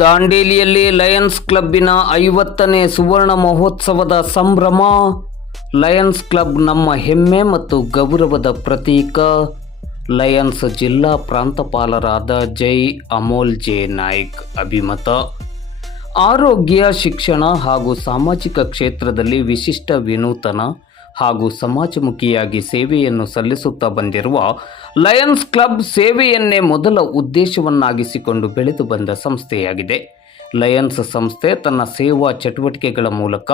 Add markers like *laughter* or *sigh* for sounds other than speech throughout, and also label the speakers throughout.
Speaker 1: ದಾಂಡೇಲಿಯಲ್ಲಿ Lions ಕ್ಲಬ್ಬಿನ ಐವತ್ತನೇ ಸುವರ್ಣ ಮಹೋತ್ಸವದ ಸಂಭ್ರಮ. ಲಯನ್ಸ್ ಕ್ಲಬ್ ನಮ್ಮ ಹೆಮ್ಮೆ ಮತ್ತು ಗೌರವದ ಪ್ರತೀಕ. ಲಯನ್ಸ್ ಜಿಲ್ಲಾ ಪ್ರಾಂತಪಾಲರಾದ ಜೈ ಅಮೋಲ್ ಜೆ ನಾಯ್ಕ್ ಅಭಿಮತ. ಆರೋಗ್ಯ, ಶಿಕ್ಷಣ ಹಾಗೂ ಸಾಮಾಜಿಕ ಕ್ಷೇತ್ರದಲ್ಲಿ ವಿಶಿಷ್ಟ ವಿನೂತನ ಹಾಗೂ ಸಮಾಜಮುಖಿಯಾಗಿ ಸೇವೆಯನ್ನು ಸಲ್ಲಿಸುತ್ತಾ ಬಂದಿರುವ ಲಯನ್ಸ್ ಕ್ಲಬ್ ಸೇವೆಯನ್ನೇ ಮೊದಲ ಉದ್ದೇಶವನ್ನಾಗಿಸಿಕೊಂಡು ಬೆಳೆದು ಬಂದ ಸಂಸ್ಥೆಯಾಗಿದೆ. ಲಯನ್ಸ್ ಸಂಸ್ಥೆ ತನ್ನ ಸೇವಾ ಚಟುವಟಿಕೆಗಳ ಮೂಲಕ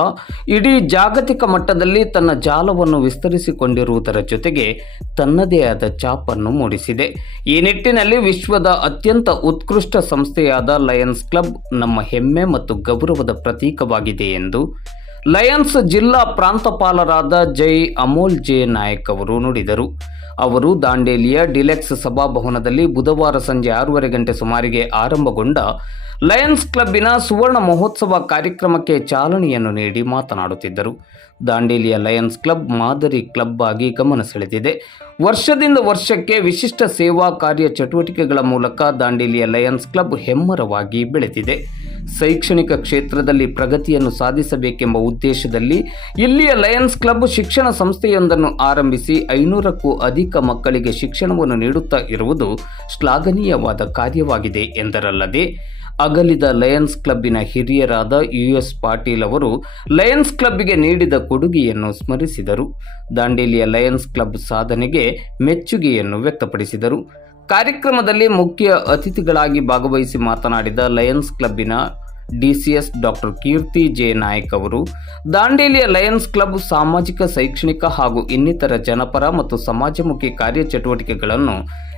Speaker 1: ಇಡೀ ಜಾಗತಿಕ ಮಟ್ಟದಲ್ಲಿ ತನ್ನ ಜಾಲವನ್ನು ವಿಸ್ತರಿಸಿಕೊಂಡಿರುವುದರ ಜೊತೆಗೆ ತನ್ನದೇ ಆದ ಚಾಪನ್ನು ಮೂಡಿಸಿದೆ. ಈ ನಿಟ್ಟಿನಲ್ಲಿ ವಿಶ್ವದ ಅತ್ಯಂತ ಉತ್ಕೃಷ್ಟ ಸಂಸ್ಥೆಯಾದ ಲಯನ್ಸ್ ಕ್ಲಬ್ ನಮ್ಮ ಹೆಮ್ಮೆ ಮತ್ತು ಗೌರವದ ಪ್ರತೀಕವಾಗಿದೆ ಎಂದು ಲಯನ್ಸ್ ಜಿಲ್ಲಾ ಪ್ರಾಂತಪಾಲರಾದ ಜೈ ಅಮೋಲ್ ಜೆ ನಾಯಕ್ ಅವರು ನುಡಿದರು. ಅವರು ದಾಂಡೇಲಿಯ ಡಿಲೆಕ್ಸ್ ಸಭಾಭವನದಲ್ಲಿ ಬುಧವಾರ ಸಂಜೆ ಆರೂವರೆ ಗಂಟೆ ಸುಮಾರಿಗೆ ಆರಂಭಗೊಂಡ ಲಯನ್ಸ್ ಕ್ಲಬ್ಬಿನ ಸುವರ್ಣ ಮಹೋತ್ಸವ ಕಾರ್ಯಕ್ರಮಕ್ಕೆ ಚಾಲನೆಯನ್ನು ನೀಡಿ ಮಾತನಾಡುತ್ತಿದ್ದರು. ದಾಂಡೇಲಿಯ ಲಯನ್ಸ್ ಕ್ಲಬ್ ಮಾದರಿ ಕ್ಲಬ್ ಆಗಿ ಗಮನ ಸೆಳೆದಿದೆ. ವರ್ಷದಿಂದ ವರ್ಷಕ್ಕೆ ವಿಶಿಷ್ಟ ಸೇವಾ ಕಾರ್ಯ ಚಟುವಟಿಕೆಗಳ ಮೂಲಕ ದಾಂಡೇಲಿಯ ಲಯನ್ಸ್ ಕ್ಲಬ್ ಹೆಮ್ಮರವಾಗಿ ಬೆಳೆದಿದೆ. ಶೈಕ್ಷಣಿಕ ಕ್ಷೇತ್ರದಲ್ಲಿ ಪ್ರಗತಿಯನ್ನು ಸಾಧಿಸಬೇಕೆಂಬ ಉದ್ದೇಶದಲ್ಲಿ ಇಲ್ಲಿಯ ಲಯನ್ಸ್ ಕ್ಲಬ್ ಶಿಕ್ಷಣ ಸಂಸ್ಥೆಯೊಂದನ್ನು ಆರಂಭಿಸಿ ಐನೂರಕ್ಕೂ ಅಧಿಕ ಮಕ್ಕಳಿಗೆ ಶಿಕ್ಷಣವನ್ನು ನೀಡುತ್ತಾ ಇರುವುದು ಶ್ಲಾಘನೀಯವಾದ ಕಾರ್ಯವಾಗಿದೆ ಎಂದರಲ್ಲದೆ ಅಗಲಿದ ಲಯನ್ಸ್ ಕ್ಲಬ್ಬಿನ ಹಿರಿಯರಾದ ಯು ಎಸ್ ಪಾಟೀಲ್ ಅವರು ಲಯನ್ಸ್ ಕ್ಲಬ್ಗೆ ನೀಡಿದ ಕೊಡುಗೆಯನ್ನು ಸ್ಮರಿಸಿದರು. ದಾಂಡೇಲಿಯ ಲಯನ್ಸ್ ಕ್ಲಬ್ ಸಾಧನೆಗೆ ಮೆಚ್ಚುಗೆಯನ್ನು ವ್ಯಕ್ತಪಡಿಸಿದರು. ಕಾರ್ಯಕ್ರಮದಲ್ಲಿ ಮುಖ್ಯ ಅತಿಥಿಗಳಾಗಿ ಭಾಗವಹಿಸಿ ಮಾತನಾಡಿದ Lions ಕ್ಲಬ್ಬಿನ DCS doctor Keerthi J Nayak ಅವರು, ದಾಂಡೇಲಿಯ ಲಯನ್ಸ್ ಕ್ಲಬ್ ಸಾಮಾಜಿಕ, ಶೈಕ್ಷಣಿಕ ಹಾಗೂ ಇನ್ನಿತರ ಜನಪರ ಮತ್ತು ಸಮಾಜಮುಖಿ ಕಾರ್ಯಚಟುವಟಿಕೆಗಳನ್ನು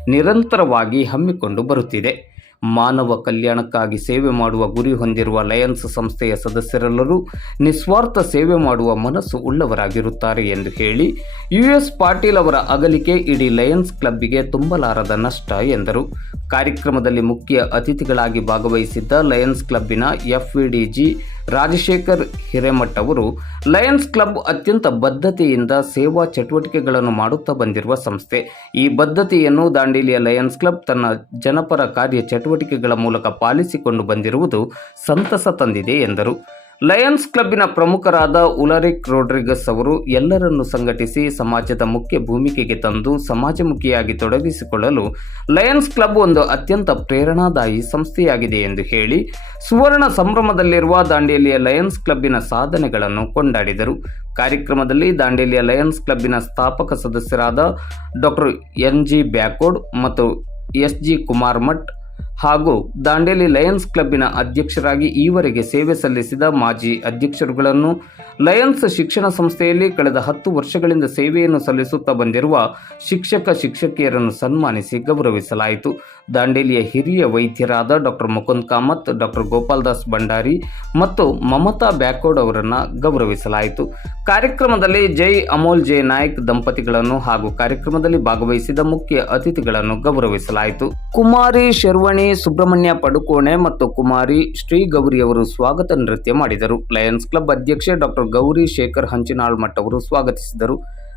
Speaker 1: ನಿರಂತರವಾಗಿ ಹಮ್ಮಿಕೊಂಡು ಬರುತ್ತಿದೆ. ಮಾನವ ಕಲ್ಯಾಣಕ್ಕಾಗಿ ಸೇವೆ ಮಾಡುವ ಗುರಿ ಹೊಂದಿರುವ ಲಯನ್ಸ್ ಸಂಸ್ಥೆಯ ಸದಸ್ಯರೆಲ್ಲರೂ ನಿಸ್ವಾರ್ಥ ಸೇವೆ ಮಾಡುವ ಮನಸ್ಸು ಉಳ್ಳವರಾಗಿರುತ್ತಾರೆ ಎಂದು ಹೇಳಿ ಯು ಎಸ್ ಪಾಟೀಲ್ ಅವರ ಅಗಲಿಕೆ ಇಡೀ ಲಯನ್ಸ್ ಕ್ಲಬ್ಬಿಗೆ ತುಂಬಲಾರದ ನಷ್ಟ ಎಂದರು. ಕಾರ್ಯಕ್ರಮದಲ್ಲಿ ಮುಖ್ಯ ಅತಿಥಿಗಳಾಗಿ ಭಾಗವಹಿಸಿದ್ದ ಲಯನ್ಸ್ ಕ್ಲಬ್ಬಿನ ಎಫ್ವಿಡಿಜಿ ರಾಜಶೇಖರ್ ಹಿರೇಮಠ್ ಅವರು, ಲಯನ್ಸ್ ಕ್ಲಬ್ ಅತ್ಯಂತ ಬದ್ಧತೆಯಿಂದ ಸೇವಾ ಚಟುವಟಿಕೆಗಳನ್ನು ಮಾಡುತ್ತಾ ಬಂದಿರುವ ಸಂಸ್ಥೆ. ಈ ಬದ್ಧತೆಯನ್ನು ದಾಂಡೇಲಿಯ ಲಯನ್ಸ್ ಕ್ಲಬ್ ತನ್ನ ಜನಪರ ಕಾರ್ಯ ಚಟುವಟಿಕೆಗಳ ಮೂಲಕ ಪಾಲಿಸಿಕೊಂಡು ಬಂದಿರುವುದು ಸಂತಸ ತಂದಿದೆ ಎಂದರು. ಲಯನ್ಸ್ ಕ್ಲಬ್ಬಿನ ಪ್ರಮುಖರಾದ ಉಲರಿಕ್ ರೋಡ್ರಿಗಸ್ ಅವರು ಎಲ್ಲರನ್ನು ಸಂಘಟಿಸಿ ಸಮಾಜದ ಮುಖ್ಯ ಭೂಮಿಕೆಗೆ ತಂದು ಸಮಾಜಮುಖಿಯಾಗಿ ತೊಡಗಿಸಿಕೊಳ್ಳಲು ಲಯನ್ಸ್ ಕ್ಲಬ್ ಒಂದು ಅತ್ಯಂತ ಪ್ರೇರಣಾದಾಯಿ ಸಂಸ್ಥೆಯಾಗಿದೆ ಎಂದು ಹೇಳಿ ಸುವರ್ಣ ಸಂಭ್ರಮದಲ್ಲಿರುವ ದಾಂಡೇಲಿಯ ಲಯನ್ಸ್ ಕ್ಲಬ್ಬಿನ ಸಾಧನೆಗಳನ್ನು ಕೊಂಡಾಡಿದರು. ಕಾರ್ಯಕ್ರಮದಲ್ಲಿ ದಾಂಡೇಲಿಯ ಲಯನ್ಸ್ ಕ್ಲಬ್ಬಿನ ಸ್ಥಾಪಕ ಸದಸ್ಯರಾದ ಡಾಕ್ಟರ್ ಎನ್ ಜಿ ಬ್ಯಾಕೋಡ್ ಮತ್ತು ಎಸ್ ಜಿ ಕುಮಾರ್ ಮಠ್ ಹಾಗೂ ದಾಂಡೇಲಿ ಲಯನ್ಸ್ ಕ್ಲಬ್ಬಿನ ಅಧ್ಯಕ್ಷರಾಗಿ ಈವರೆಗೆ ಸೇವೆ ಸಲ್ಲಿಸಿದ ಮಾಜಿ ಅಧ್ಯಕ್ಷರುಗಳನ್ನು ಲಯನ್ಸ್ ಶಿಕ್ಷಣ ಸಂಸ್ಥೆಯಲ್ಲಿ ಕಳೆದ ಹತ್ತು ವರ್ಷಗಳಿಂದ ಸೇವೆಯನ್ನು ಸಲ್ಲಿಸುತ್ತಾ ಬಂದಿರುವ ಶಿಕ್ಷಕ ಶಿಕ್ಷಕಿಯರನ್ನು ಸನ್ಮಾನಿಸಿ ಗೌರವಿಸಲಾಯಿತು. ದಾಂಡೇಲಿಯ ಹಿರಿಯ ವೈದ್ಯರಾದ ಡಾಕ್ಟರ್ ಮುಕುಂದ್ ಕಾಮತ್, ಡಾಕ್ಟರ್ ಗೋಪಾಲದಾಸ್ ಭಂಡಾರಿ ಮತ್ತು ಮಮತಾ ಬ್ಯಾಕೋಡ್ ಅವರನ್ನು ಗೌರವಿಸಲಾಯಿತು. ಕಾರ್ಯಕ್ರಮದಲ್ಲಿ ಜೈ ಅಮೋಲ್, ಜೈ ನಾಯಕ್ ದಂಪತಿಗಳನ್ನು ಹಾಗೂ ಕಾರ್ಯಕ್ರಮದಲ್ಲಿ ಭಾಗವಹಿಸಿದ ಮುಖ್ಯ ಅತಿಥಿಗಳನ್ನು ಗೌರವಿಸಲಾಯಿತು. ಕುಮಾರಿ ಶರ್ವಣಿ ಸುಬ್ರಹ್ಮಣ್ಯ ಪಡುಕೋಣೆ ಮತ್ತು ಕುಮಾರಿ ಶ್ರೀ ಗೌರಿ ಅವರು ಸ್ವಾಗತ ನೃತ್ಯ ಮಾಡಿದರು. ಲಯನ್ಸ್ ಕ್ಲಬ್ ಅಧ್ಯಕ್ಷೆ ಡಾಕ್ಟರ್ ಗೌರಿ ಶೇಖರ್ ಹಂಚಿನಾಳ್ ಮಠ್ ಅವರು ಸ್ವಾಗತಿಸಿದರು.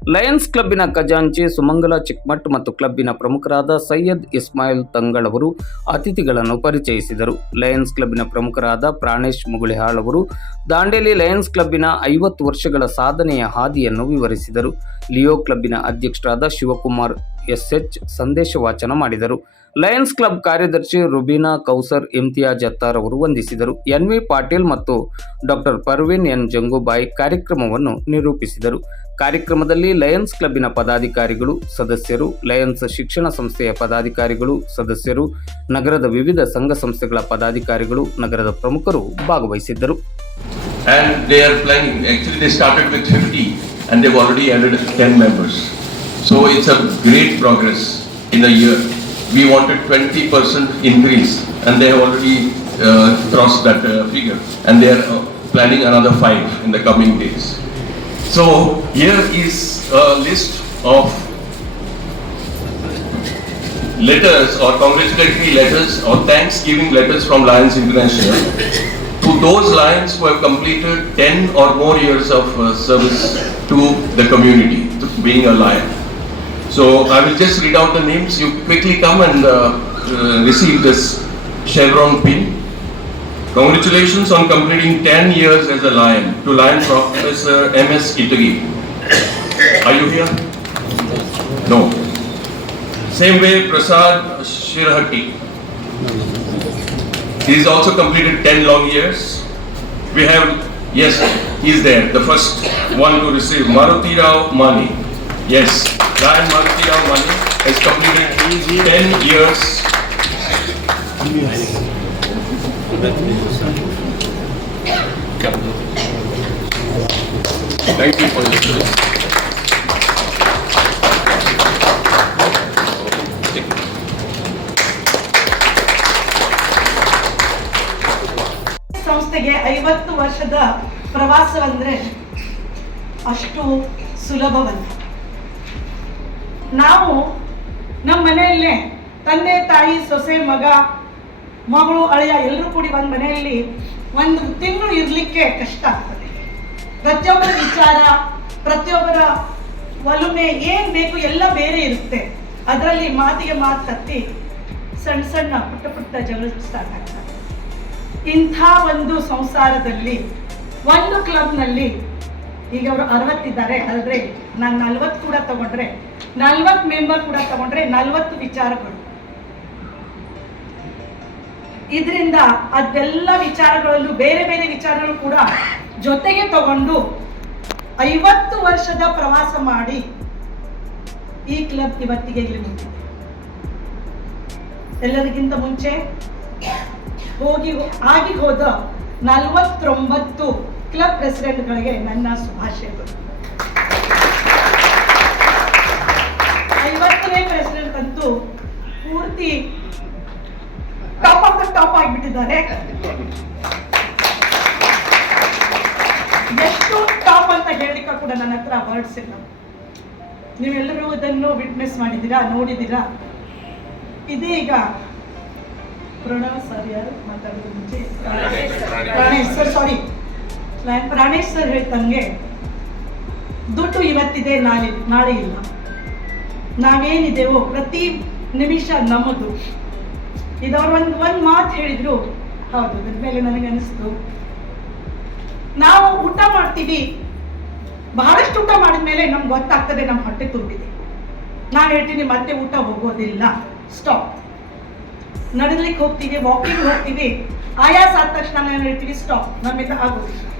Speaker 1: ಲಯನ್ಸ್ ಕ್ಲಬ್ಬಿನ ಖಜಾಂಚಿ ಸುಮಂಗಲ ಚಿಕ್ಮಠ್ ಮತ್ತು ಕ್ಲಬ್ಬಿನ ಪ್ರಮುಖರಾದ ಸೈಯದ್ ಇಸ್ಮಾಯಿಲ್ ತಂಗಳ್ ಅವರು ಅತಿಥಿಗಳನ್ನು ಪರಿಚಯಿಸಿದರು. ಲಯನ್ಸ್ ಕ್ಲಬ್ಬಿನ ಪ್ರಮುಖರಾದ ಪ್ರಾಣೇಶ್ ಮುಗುಳಿಹಾಳ್ ಅವರು ದಾಂಡೇಲಿ ಲಯನ್ಸ್ ಕ್ಲಬ್ಬಿನ ಐವತ್ತು ವರ್ಷಗಳ ಸಾಧನೆಯ ಹಾದಿಯನ್ನು ವಿವರಿಸಿದರು. ಲಿಯೋ ಕ್ಲಬ್ಬಿನ ಅಧ್ಯಕ್ಷರಾದ ಶಿವಕುಮಾರ್ ಎಸ್ಎಚ್ ಸಂದೇಶ ವಾಚನ ಮಾಡಿದರು ಲಯನ್ಸ್ ಕ್ಲಬ್ ಕಾರ್ಯದರ್ಶಿ ರುಬೀನಾ ಕೌಸರ್, ಇಮ್ತಿಯಾಜ್ ಅತ್ತಾರ್ ಅವರು ವಂದಿಸಿದರು ಎನ್ ವಿ ಪಾಟೀಲ್ ಮತ್ತು ಡಾಕ್ಟರ್ ಪರ್ವೀನ್ ಎನ್ ಜಂಗುಬಾಯಿ ಕಾರ್ಯಕ್ರಮವನ್ನು ನಿರೂಪಿಸಿದರು ಕಾರ್ಯಕ್ರಮದಲ್ಲಿ ಲಯನ್ಸ್ ಕ್ಲಬ್ಬಿನ ಪದಾಧಿಕಾರಿಗಳು, ಸದಸ್ಯರು, ಲಯನ್ಸ್ ಶಿಕ್ಷಣ ಸಂಸ್ಥೆಯ ಪದಾಧಿಕಾರಿಗಳು, ಸದಸ್ಯರು, ನಗರದ ವಿವಿಧ ಸಂಘ ಸಂಸ್ಥೆಗಳ ಪದಾಧಿಕಾರಿಗಳು, ನಗರದ ಪ್ರಮುಖರು ಭಾಗವಹಿಸಿದ್ದರು
Speaker 2: and they are flying. actually they started with 50 and they've already added 10 members. So it's a great progress in a year. We wanted 20% increase and they have already uh, crossed that uh, figure and they are uh, planning another five in the coming days. So here is a list of letters or congratulatory letters or thanksgiving letters from Lions International to those Lions who have completed 10 or more years of uh, service to the community, to being a Lion. So I will just read out the names. You quickly come and uh, uh, receive this chevron pin. Congratulations on completing 10 years as a Lion to Lion Professor M.S. Itagi. Are you here? No. Same way, Prasad Shirhatti. He's also completed 10 long years. We have, yes, he's there, the first one to receive, Maruti Rao Mani. Yes, Lion Maruti Rao Mani has completed 10 years. Thank you for your service.
Speaker 3: ಸಂಸ್ಥೆಗೆ ಐವತ್ತು ವರ್ಷದ ಪ್ರವಾಸವಂದ್ರೆ ಅಷ್ಟು ಸುಲಭವಲ್ಲ ನಾವು ನಮ್ಮ ಮನೆಯಲ್ಲೇ ತಂದೆ, ತಾಯಿ, ಸೊಸೆ, ಮಗ, ಮಗಳು, ಅಳಿಯ ಎಲ್ಲರೂ ಕೂಡಿ ಒಂದು ಮನೆಯಲ್ಲಿ ಒಂದು ತಿಂಗಳು ಇರಲಿಕ್ಕೆ ಕಷ್ಟ ಆಗ್ತದೆ. ಪ್ರತಿಯೊಬ್ಬರ ವಿಚಾರ, ಪ್ರತಿಯೊಬ್ಬರ ಒಲುಮೆ ಏನು ಬೇಕು ಎಲ್ಲ ಬೇರೆ ಇರುತ್ತೆ. ಅದರಲ್ಲಿ ಮಾತಿಗೆ ಮಾತು ಹತ್ತಿ ಸಣ್ಣ ಸಣ್ಣ ಪುಟ್ಟ ಪುಟ್ಟ ಜಗಳ ಸ್ಟಾರ್ಟ್ ಆಗ್ತದೆ ಇಂಥ ಒಂದು ಸಂಸಾರದಲ್ಲಿ, ಒಂದು ಕ್ಲಬ್ನಲ್ಲಿ ಈಗ ಅವರು ಅರವತ್ತಿದ್ದಾರೆ ಆದರೆ ನಾನು ನಲ್ವತ್ತು ಕೂಡ ತಗೊಂಡ್ರೆ, ನಲ್ವತ್ತು ಮೆಂಬರ್ ಕೂಡ ತಗೊಂಡ್ರೆ ನಲ್ವತ್ತು ವಿಚಾರಗಳು. ಇದರಿಂದ ಅದೆಲ್ಲ ವಿಚಾರಗಳಲ್ಲೂ ಬೇರೆ ಬೇರೆ ವಿಚಾರಗಳು ಕೂಡ ಜೊತೆಗೆ ತಗೊಂಡು ಐವತ್ತು ವರ್ಷದ ಪ್ರವಾಸ ಮಾಡಿ ಈ ಕ್ಲಬ್ ಇವತ್ತಿಗೆ ಇಲ್ಲಿ ಎಲ್ಲರಿಗಿಂತ ಮುಂಚೆ ಹೋಗಿ, ಆಗಿ ಹೋದ ನಲವತ್ತೊಂಬತ್ತು ಕ್ಲಬ್ ಪ್ರೆಸಿಡೆಂಟ್ಗಳಿಗೆ ನನ್ನ ಶುಭಾಶಯಗಳು. ಐವತ್ತನೇ ಪ್ರೆಸಿಡೆಂಟ್ ಅಂತೂ ಪೂರ್ತಿ ಟಾಪ್ ಆಫ್ ದ ಟಾಪ್ ಆಗಿಬಿಟ್ಟಿದ್ದಾರೆ. ಎಷ್ಟು ಟಾಪ್ ಅಂತ ಹೇಳಿಕ ಕೂಡ ನನ್ನ ಹತ್ರ ವರ್ಡ್ಸ್ ಇಲ್ಲ. ನೀವೆಲ್ಲರೂ ಇದನ್ನು ವಿಟ್ನೆಸ್ ಮಾಡಿದ್ದೀರಾ ನೋಡಿದ್ದೀರಾ? ಇದೀಗ ಪ್ರಣವ್ ಸರ್ ಯಾರು? ಮಾತಾಡೋದು ಮುಂಚೆ. Sir sorry. ಪ್ರಾಣೇಶ್ ಸರ್ ಹೇಳ್ತಂಗೆ ದುಡ್ಡು ಇವತ್ತಿದೆ, ನಾಳೆ ನಾಳೆ ಇಲ್ಲ. ನಾವೇನಿದೆವೋ ಪ್ರತಿ ನಿಮಿಷ ನಮ್ಮದು. ಇದವ್ರು ಒಂದು ಒಂದು ಮಾತು ಹೇಳಿದ್ರು. ಹೌದು, ಅದ್ರ ಮೇಲೆ ನನಗೆ ಅನಿಸ್ತು. ನಾವು ಊಟ ಮಾಡ್ತೀವಿ. ಬಹಳಷ್ಟು ಊಟ ಮಾಡಿದ ಮೇಲೆ ನಮ್ಗೆ ಗೊತ್ತಾಗ್ತದೆ ನಮ್ಮ ಹೊಟ್ಟೆ ತುಂಬಿದೆ. ನಾನು ಹೇಳ್ತೀನಿ, ಮತ್ತೆ ಊಟ ಹೋಗೋದಿಲ್ಲ. ಸ್ಟಾಪ್. ನಡಲಿಕ್ಕೆ ಹೋಗ್ತೀವಿ ವಾಕಿಂಗ್ ಹೋಗ್ತೀವಿ. ಆಯಾಸ ಆದ ತಕ್ಷಣ ನಾನು ಹೇಳ್ತೀವಿ ಸ್ಟಾಪ್. ನಮ್ಮಿಂದ ಆಗೋದಿಲ್ಲ.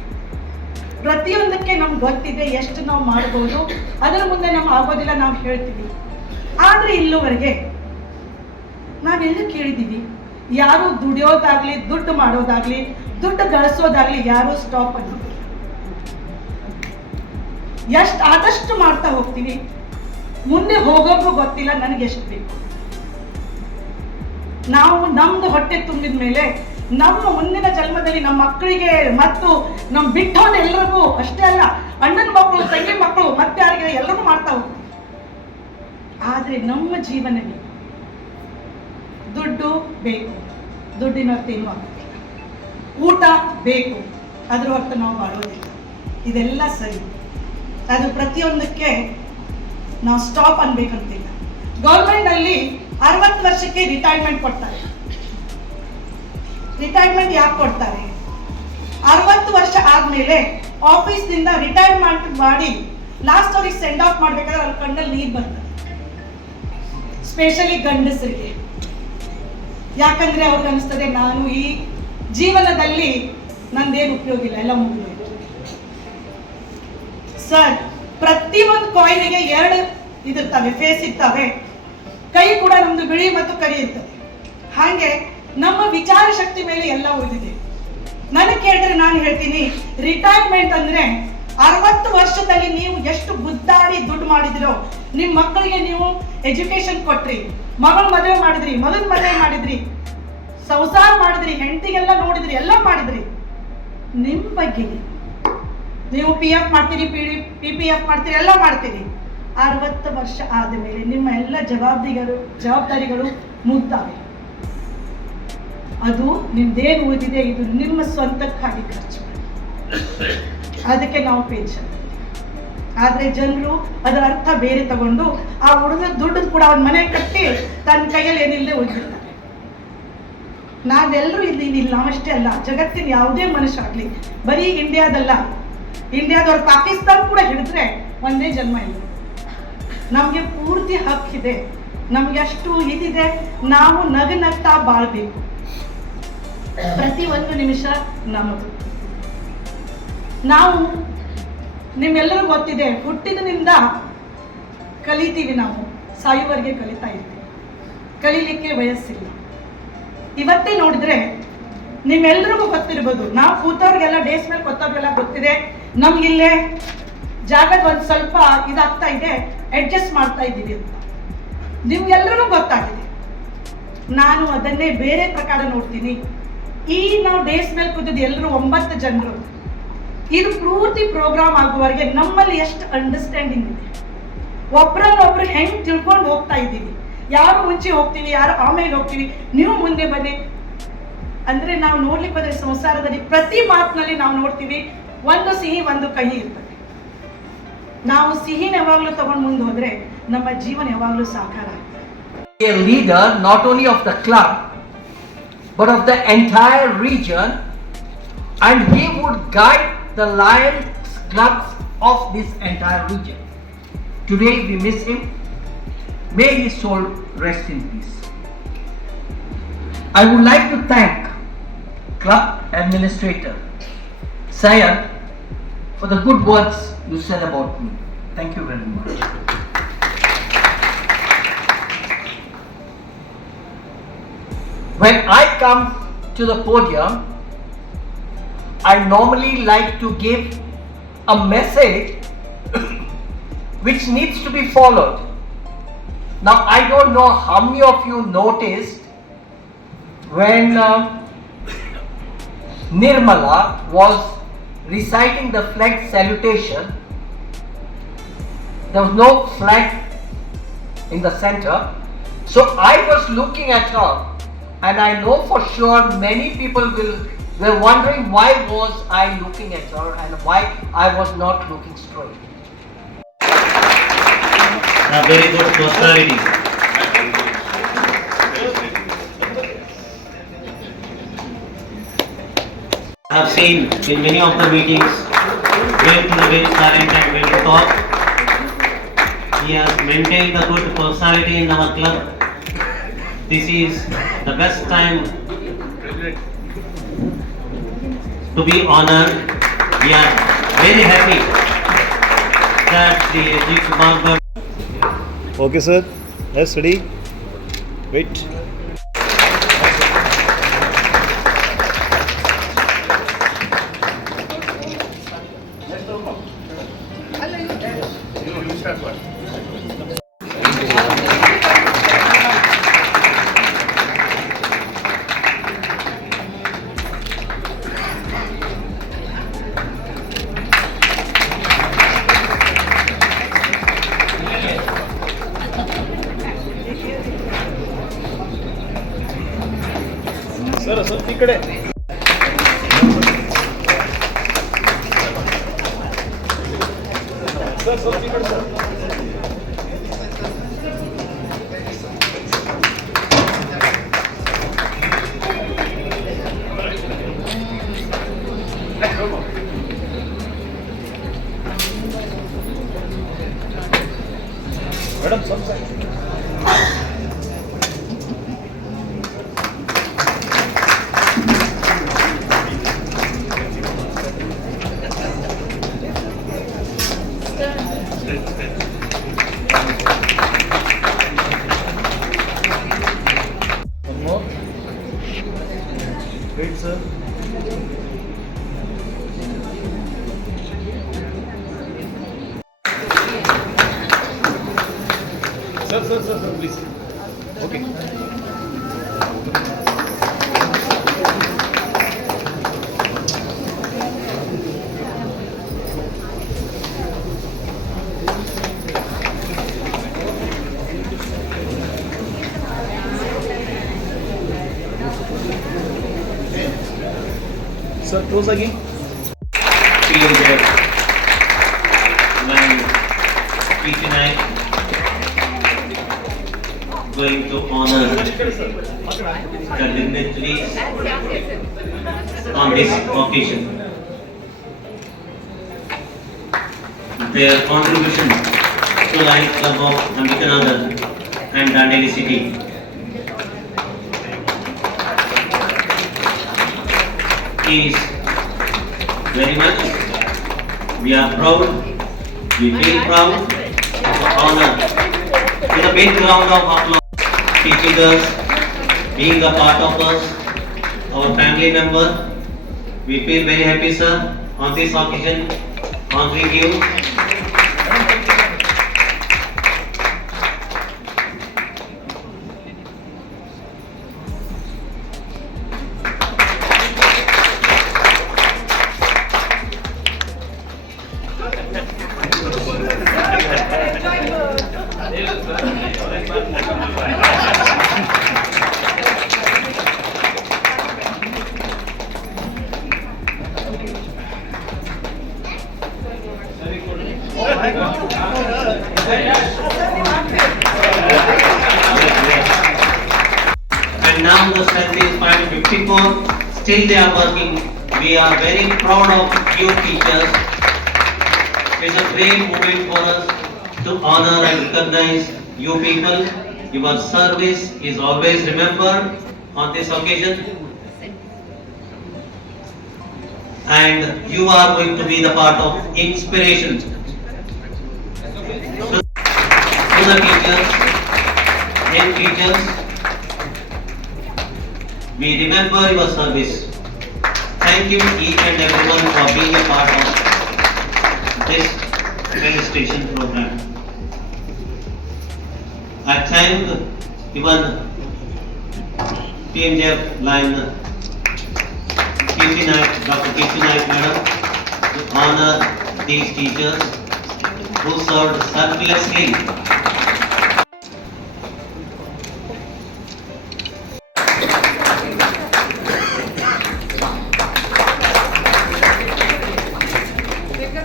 Speaker 3: ಪ್ರತಿಯೊಂದಕ್ಕೆ ನಮ್ಗೆ ಗೊತ್ತಿದೆ ಎಷ್ಟು ನಾವು ಮಾಡ್ಬೋದು. ಅದರ ಮುಂದೆ ನಮ್ಗೆ ಆಗೋದಿಲ್ಲ, ನಾವು ಹೇಳ್ತೀವಿ. ಆದ್ರೆ ಇಲ್ಲಿವರೆಗೆ ನಾವೆಲ್ಲ ಕೇಳಿದ್ದೀವಿ. ಯಾರು ದುಡಿಯೋದಾಗ್ಲಿ, ದುಡ್ಡು ಮಾಡೋದಾಗ್ಲಿ, ದುಡ್ಡು ಗಳಿಸೋದಾಗ್ಲಿ ಯಾರು ಸ್ಟಾಪ್ ಅನ್ನ ಎಷ್ಟು ಆದಷ್ಟು ಮಾಡ್ತಾ ಹೋಗ್ತೀವಿ. ಮುಂದೆ ಹೋಗೋಕ್ಕೂ ಗೊತ್ತಿಲ್ಲ, ನನಗೆ ಎಷ್ಟು ಬೇಕು. ನಾವು ನಮ್ದು ಹೊಟ್ಟೆ ತುಂಬಿದ ಮೇಲೆ ನಮ್ಮ ಮುಂದಿನ ಜನ್ಮದಲ್ಲಿ ನಮ್ಮ ಮಕ್ಕಳಿಗೆ ಮತ್ತು ನಮ್ಮ ಬಿಟ್ಟೋದ ಎಲ್ರಿಗೂ ಅಷ್ಟೇ ಅಲ್ಲ, ಅಣ್ಣನ ಮಕ್ಕಳು ತಂಗಿ ಮಕ್ಕಳು ಮತ್ತೆ ಯಾರಿಗೆ ಎಲ್ಲರೂ ಮಾಡ್ತಾ ಆದ್ರೆ ನಮ್ಮ ಜೀವನದಲ್ಲಿ ದುಡ್ಡು ಬೇಕು, ದುಡ್ಡಿನ ಅರ್ಥ ಊಟ ಬೇಕು, ಅದ್ರ ಹೊರತು ನಾವು ಬಾಳೋದಿಲ್ಲ ಇದೆಲ್ಲ ಸರಿ. ಅದು ಪ್ರತಿಯೊಂದಕ್ಕೆ ನಾವು ಸ್ಟಾಪ್ ಅನ್ಬೇಕಂತಿಲ್ಲ. ಗೌರ್ಮೆಂಟ್ ಅಲ್ಲಿ ಅರವತ್ತು ವರ್ಷಕ್ಕೆ ರಿಟೈರ್ಮೆಂಟ್ ಕೊಡ್ತಾರೆ. ರಿಟೈರ್ಮೆಂಟ್ ಯಾಕೆ ಕೊಡ್ತಾರೆ? ಅರವತ್ತು ವರ್ಷ ಆದ್ಮೇಲೆ ಆಫೀಸ್ನಿಂದ ರಿಟೈರ್ಮೆಂಟ್ ಮಾಡಿ ಲಾಸ್ಟ್ ಅವ್ರಿಗೆ ಸೆಂಡ್ ಆಫ್ ಮಾಡ್ಬೇಕಾದ್ರೆ ಅವ್ರ ಕಣ್ಣಲ್ಲಿ ನೀರು ಬರ್ತದೆ. ಸ್ಪೆಷಲಿ ಗಂಡಸರಿಗೆ. ಯಾಕಂದ್ರೆ ಅವ್ರಿಗೆ ಅನಿಸ್ತದೆ ನಾನು ಈ ಜೀವನದಲ್ಲಿ ನಂದೇನು ಉಪಯೋಗ ಇಲ್ಲ, ಎಲ್ಲ ಮುಗಿದೋಯ್ತು ಸರ್ ಒಂದು ಕಾಯಿನ್ಗೆ ಎರಡು ಇದಿರ್ತವೆ ಫೇಸ್ ಇರ್ತವೆ. ಕೈ ಕೂಡ ನಮ್ದು ಬಿಳಿ ಮತ್ತು ಕರಿ ಇರ್ತದೆ. ಹಾಗೆ ನಮ್ಮ ವಿಚಾರ ಶಕ್ತಿ ಮೇಲೆ ಎಲ್ಲ ಉಳಿದಿದೆ. ನನಗೆ ಕೇಳಿದ್ರೆ ನಾನು ಹೇಳ್ತೀನಿ ರಿಟೈರ್ಮೆಂಟ್ ಅಂದ್ರೆ ಅರವತ್ತು ವರ್ಷದಲ್ಲಿ ನೀವು ಎಷ್ಟು ಗುದ್ದಾಡಿ ದುಡ್ಡು ಮಾಡಿದಿರೋ ನಿಮ್ಮ ಮಕ್ಕಳಿಗೆ ನೀವು ಎಜುಕೇಶನ್ ಕೊಟ್ರಿ, ಮಗಳ ಮದುವೆ ಮಾಡಿದ್ರಿ ಮಗನ ಮದುವೆ ಮಾಡಿದ್ರಿ, ಸಂಸಾರ ಮಾಡಿದ್ರಿ, ಹೆಂಡತಿಗೆಲ್ಲ ನೋಡಿದ್ರಿ, ಎಲ್ಲ ಮಾಡಿದ್ರಿ. ನಿಮ್ಮ ಬಗ್ಗೆ ನೀವು ಪಿ ಎಫ್ ಮಾಡ್ತೀರಿ P D P P F ಮಾಡ್ತೀರಿ, ಎಲ್ಲ ಮಾಡ್ತೀರಿ. ಅರವತ್ತು ವರ್ಷ ಆದ ಮೇಲೆ ನಿಮ್ಮ ಎಲ್ಲ ಜವಾಬ್ದಾರಿಗಳು ಜವಾಬ್ದಾರಿಗಳು ಮುಗ್ತಾವೆ ಅದು ನಿಮ್ದೇನು ಉಳಿದಿದೆ, ಇದು ನಿಮ್ಮ ಸ್ವಂತಕ್ಕಾಗಿ ಖರ್ಚು. ಅದಕ್ಕೆ ನಾವು ಪೆನ್ಷನ್. ಆದ್ರೆ ಜನರು ಅದರ ಅರ್ಥ ಬೇರೆ ತಗೊಂಡು ಆ ಹುಡುಗ ದುಡ್ಡು ಕೂಡ ಅವನ ಮನೆ ಕಟ್ಟಿ ತನ್ನ ಕೈಯಲ್ಲಿ ಏನಿಲ್ಲದೆ ಉಳಿದಿರ್ತಾರೆ ನಾವೆಲ್ಲರೂ ಇಲ್ಲಿ ಇಲ್ಲಿ ನಾವಷ್ಟೇ ಅಲ್ಲ, ಜಗತ್ತಿನ ಯಾವುದೇ ಮನುಷ್ಯ ಆಗಲಿ ಬರೀ ಇಂಡಿಯಾದಲ್ಲ, ಇಂಡಿಯಾದವ್ರು ಪಾಕಿಸ್ತಾನ ಕೂಡ ಹಿಡಿದ್ರೆ ಒಂದೇ ಜನ್ಮ ಇಲ್ಲ. ನಮಗೆ ಪೂರ್ತಿ ಹಕ್ಕಿದೆ, ನಮ್ಗೆ ಅಷ್ಟು ಇದಿದೆ, ನಾವು ನಗ ನಗ್ತಾ ಬಾಳ್ಬೇಕು. ಪ್ರತಿ ಒಂದು ನಿಮಿಷ ನಮ್ಮದು. ನಾವು ನಿಮ್ಮೆಲ್ಲರೂ ಗೊತ್ತಿದೆ ಹುಟ್ಟಿದಿನಿಂದ ಕಲಿತೀವಿ ನಾವು ಸಾಯುವವರೆಗೆ ಕಲಿತಾ ಇದ್ದೀವಿ ಕಲೀಲಿಕ್ಕೆ ವಯಸ್ಸಿಲ್ಲ. ಇವತ್ತೇ ನೋಡಿದ್ರೆ ನಿಮ್ಮೆಲ್ರಿಗೂ ಗೊತ್ತಿರ್ಬೋದು, ನಾವು ಕೂತವ್ರಿಗೆಲ್ಲ ಡೇಸ್ ಮೇಲೆ ಕೂತವ್ರಿಗೆಲ್ಲ ಗೊತ್ತಿದೆ, ನಮ್ಗಿಲ್ಲೇ ಜಾಗದ ಒಂದು ಸ್ವಲ್ಪ ಇದಾಗ್ತಾ ಇದೆ ಅಡ್ಜಸ್ಟ್ ಮಾಡ್ತಾ ಇದ್ದೀವಿ ಅಂತ. ನಿಮ್ಗೆಲ್ರಿಗೂ ಗೊತ್ತಾಗಿದೆ. ನಾನು ಅದನ್ನೇ ಬೇರೆ ಪ್ರಕಾರ ನೋಡ್ತೀನಿ. ಈ ನಾವು ಡೇಸ್ ಮೇಲೆ ಕೂತದ್ದು ಎಲ್ಲರೂ ಒಂಬತ್ತು ಜನರು. ಇದು ಪೂರ್ತಿ ಪ್ರೋಗ್ರಾಮ್ ಆಗುವವರೆಗೆ ನಮ್ಮಲ್ಲಿ ಎಷ್ಟು ಅಂಡರ್ಸ್ಟ್ಯಾಂಡಿಂಗ್ ಇದೆ? ಒಬ್ರನ್ನೊಬ್ರು ಹೆಂಗ್ ತಿಳ್ಕೊಂಡು ಹೋಗ್ತಾ ಇದ್ದೀವಿ? ಯಾರು ಮುಂಚೆ ಹೋಗ್ತೀವಿ, ಯಾರು ಆಮೇಲೆ ಹೋಗ್ತೀವಿ? ನೀವು ಮುಂದೆ ಬನ್ನಿ. ಅಂದ್ರೆ ನಾವು ನೋಡ್ಲಿಕ್ಕೆ ಬಂದ್ರೆ ಸಂಸಾರದಲ್ಲಿ ಪ್ರತಿ ಮಾತಿನಲ್ಲಿ ನಾವು ನೋಡ್ತೀವಿ, ಒಂದು ಸಿಹಿ, ಒಂದು ಕಹಿ ಇರ್ತದೆ. ನಾವು ಸಿಹಿ ಯಾವಾಗಲೂ ತಗೊಂಡು ಮುಂದೆ ಹೋದ್ರೆ ನಮ್ಮ ಜೀವನ ಯಾವಾಗಲೂ ಸಾಕಾರ ಆಗ್ತದೆ.
Speaker 4: Not only of the club but of the entire region and he would guide the Lions clubs of this entire region. Today we miss him. May his soul rest in peace. I would like to thank club administrator Sayed for the good words you said about me. Thank you very much. When I come to the podium, I normally like to give a message *coughs* which needs to be followed. Now, I don't know how many of you noticed when uh, *coughs* Nirmala was reciting the flag salutation, there was no flag in the center. So I was looking at her and I know for sure many people will were wondering why was I looking at her and why I was not looking straight.
Speaker 5: a very good personality. I have seen in many of the meetings when to the very silent and to talk. He has maintained the good personality in our club. This is the best time to be honored. We are very happy that the G. Kumar
Speaker 6: Okay, sir. Let's ready. Wait. Sir ಸ್ವಲ್ಪ ಈ ಕಡೆ sir ಸ್ವಲ್ಪ
Speaker 5: My Preeti Naik, going to honor the dignitaries on this occasion. Their contribution to Lions Club of Ambikanagar and Dandeli City is very much. We are proud, we feel proud honor with a big round of applause. Teaching us, being a part of us, our family member. We feel very happy, sir, on this occasion, honoring you. And now the strength is five fifty-four, still they are working. We are very proud of you teachers. It's a great moment for us to honor and recognize you people. Your service is always remembered on this occasion. And you are going to be the part of inspiration to the teachers, young teachers, we remember your service. Thank you each and everyone for being a part of this registration program. I thank even PMJF line KC Naik, Dr. KC Naik madam to honor these teachers who served selflessly